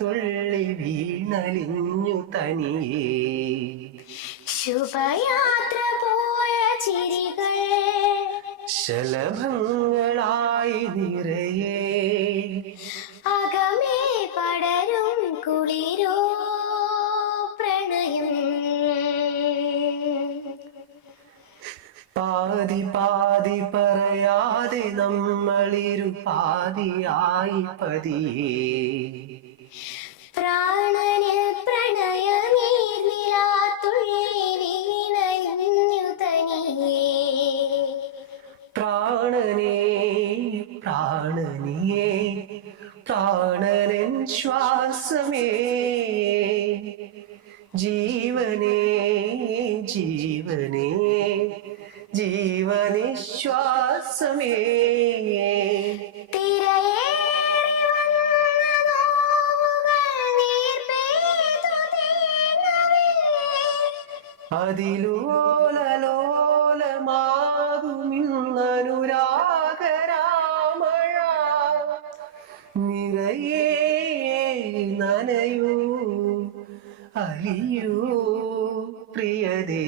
തുള്ളി വീണലിഞ്ഞു തനിയേ. ശുഭയാത്ര പോയ ചിരികൾ ശലഭങ്ങളായി നിറയെ, അകമേ പടരും കുളിരോ പ്രണയം. പാതി പാതി പറയാതെ നമ്മളിരു പാതിയായി പതിയേ. പ്രാണനിൽ പ്രണയമീർന്നിലാത്തുള്ളി വീണലിഞ്ഞു തനിയേ. പ്രാണനേ പ്രാണനിയേ പ്രാണനൻ ശ്വാസമേ, ജീവനേ ജീവനേ ജീവനിശ്വാസമേ. തിരയേറി വന്ന നോവുകൾ നീർപെയ്തു തേങ്ങവേ. അതിലോലലോലമാകുമിന്നനുരാഗരാമഴ, നിറയെ നനയൂ അലിയൂ പ്രിയതേ.